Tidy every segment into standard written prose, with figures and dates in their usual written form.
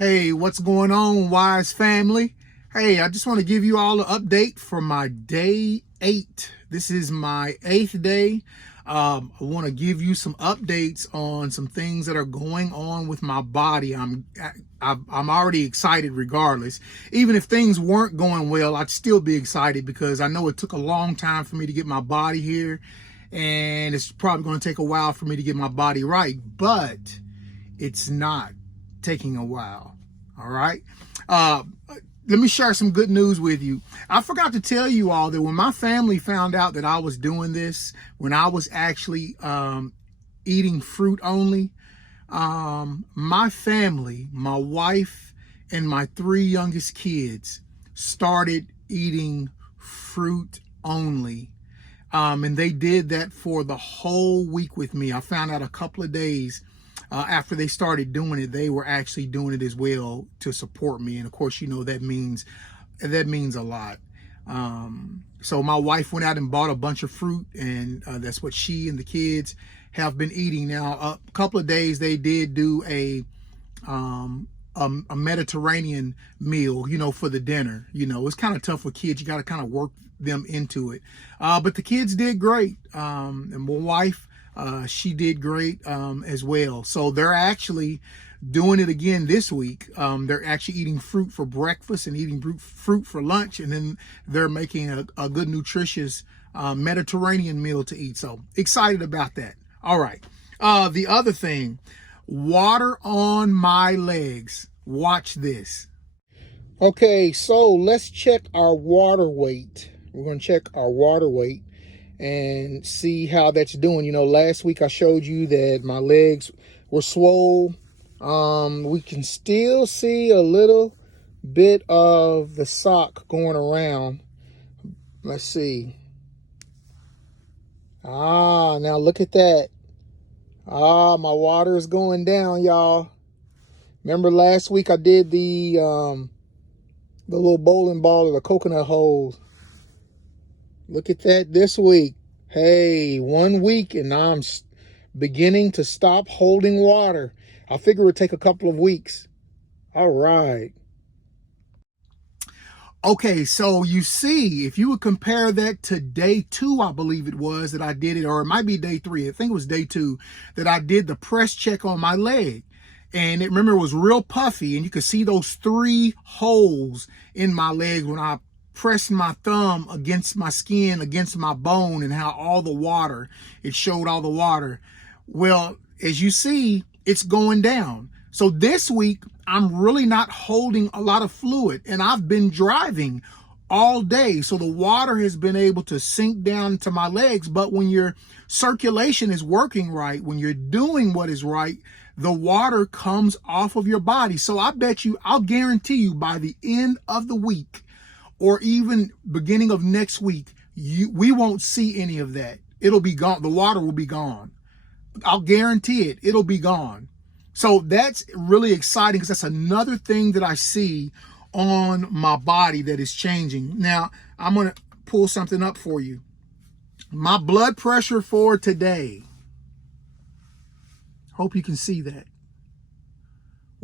Hey, what's going on, Wise family? Hey, I just want to give you all an update for my day 8. This is my 8th day. I want to give you some updates on some things that are going on with my body. I'm already excited regardless. Even if things weren't going well, I'd still be excited because I know it took a long time for me to get my body here, and it's probably going to take a while for me to get my body right, but it's not taking a while. All right. Let me share some good news with you. I forgot to tell you all that when my family found out that I was doing this, when I was actually eating fruit only, my family, my wife, and my 3 youngest kids started eating fruit only. And they did that for the whole week with me. I found out a couple of days after they started doing it, they were actually doing it as well to support me. And of course, you know, that means a lot. So my wife went out and bought a bunch of fruit, and that's what she and the kids have been eating. Now, a couple of days they did do a Mediterranean meal, you know, for the dinner. You know, it's kind of tough with kids. You got to kind of work them into it. But the kids did great. And my wife, she did great as well. So they're actually doing it again this week. They're actually eating fruit for breakfast and eating fruit for lunch, and then they're making a good nutritious Mediterranean meal to eat. So excited about that. All right. The other thing, water on my legs. Watch this. Okay, so let's check our water weight. We're going to check our water weight and see how that's doing. You know, last week I showed you that my legs were swole. We can still see a little bit of the sock going around. Let's see. Now look at that. My water is going down, y'all. Remember last week I did the little bowling ball or the coconut holes. Look at that this week. Hey, 1 week and I'm beginning to stop holding water. I figure it would take a couple of weeks. All right. Okay, so you see, if you would compare that to day 2, I believe it was that I did it, or it might be day 3. I think it was day 2 that I did the press check on my leg. And remember, it was real puffy, and you could see those 3 holes in my legs when I pressed my thumb against my skin, against my bone, and how all the water, it showed all the water. Well, as you see, it's going down. So this week, I'm really not holding a lot of fluid, and I've been driving all day. So the water has been able to sink down to my legs. But when your circulation is working right, when you're doing what is right, the water comes off of your body. So I bet you, I'll guarantee you by the end of the week, or even beginning of next week, we won't see any of that. It'll be gone. The water will be gone. I'll guarantee it. It'll be gone. So that's really exciting because that's another thing that I see on my body that is changing. Now, I'm going to pull something up for you. My blood pressure for today. Hope you can see that.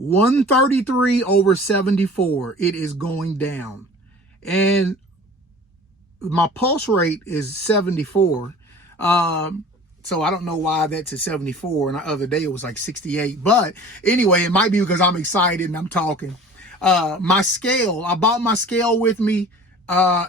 133/74. It is going down. And my pulse rate is 74. So I don't know why that's at 74. And the other day it was like 68. But anyway, it might be because I'm excited and I'm talking. My scale, I bought my scale with me. I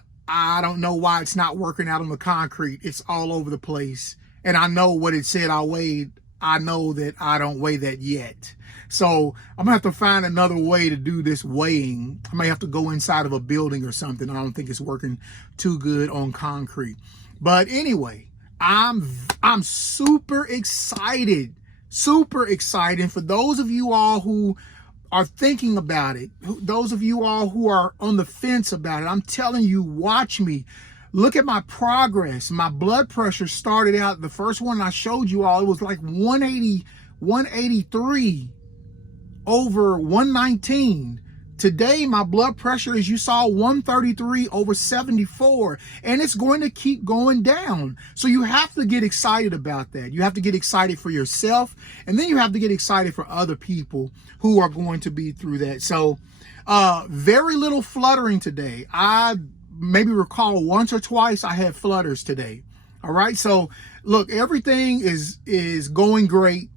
don't know why it's not working out on the concrete. It's all over the place. And I know what it said I weighed. I know that I don't weigh that yet. So I'm gonna have to find another way to do this weighing. I may have to go inside of a building or something. I don't think it's working too good on concrete. But anyway, I'm super excited. Super excited. For those of you all who are thinking about it, those of you all who are on the fence about it, I'm telling you, watch me. Look at my progress. My blood pressure started out, the first one I showed you all, it was like 180, 183 over 119. today my blood pressure, as you saw, 133/74, and it's going to keep going down. So you have to get excited about that. You have to get excited for yourself, and then you have to get excited for other people who are going to be through that. So very little fluttering today. I maybe recall once or twice I had flutters today. All right, so look, everything is going great.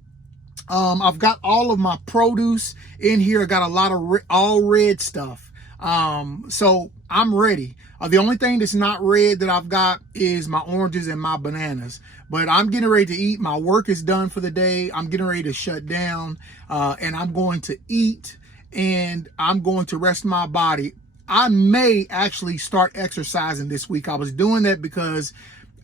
I've got all of my produce in here. I got a lot of all red stuff. So I'm ready. The only thing that's not red that I've got is my oranges and my bananas. But I'm getting ready to eat. My work is done for the day. I'm getting ready to shut down, and I'm going to eat, and I'm going to rest my body. I may actually start exercising this week. I was doing that because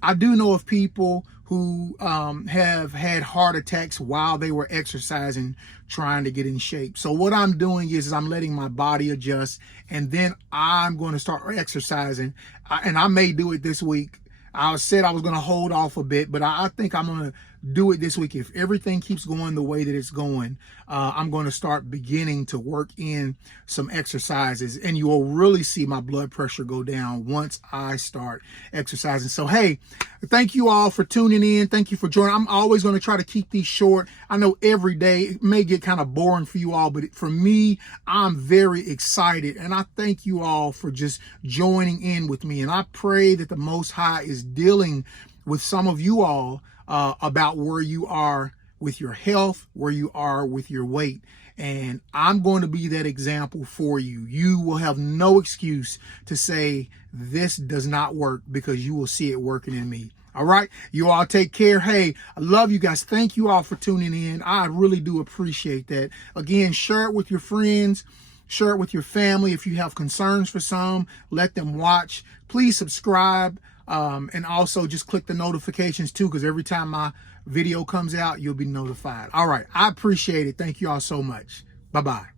I do know of people who have had heart attacks while they were exercising, trying to get in shape. So what I'm doing is I'm letting my body adjust, and then I'm going to start exercising. And I may do it this week. I said I was going to hold off a bit, but I think I'm going to do it this week. If everything keeps going the way that it's going, I'm going to start beginning to work in some exercises, and you will really see my blood pressure go down once I start exercising. So, hey, thank you all for tuning in. Thank you for joining. I'm always going to try to keep these short. I know every day it may get kind of boring for you all, but for me, I'm very excited, and I thank you all for just joining in with me. And I pray that the Most High is dealing with some of you all about where you are with your health, where you are with your weight. And I'm going to be that example for you. You will have no excuse to say this does not work, because you will see it working in me. All right. You all take care. Hey, I love you guys. Thank you all for tuning in. I really do appreciate that. Again, share it with your friends. Share it with your family. If you have concerns for some, let them watch. Please subscribe. And also just click the notifications too, because every time my video comes out, you'll be notified. All right. I appreciate it. Thank you all so much. Bye-bye.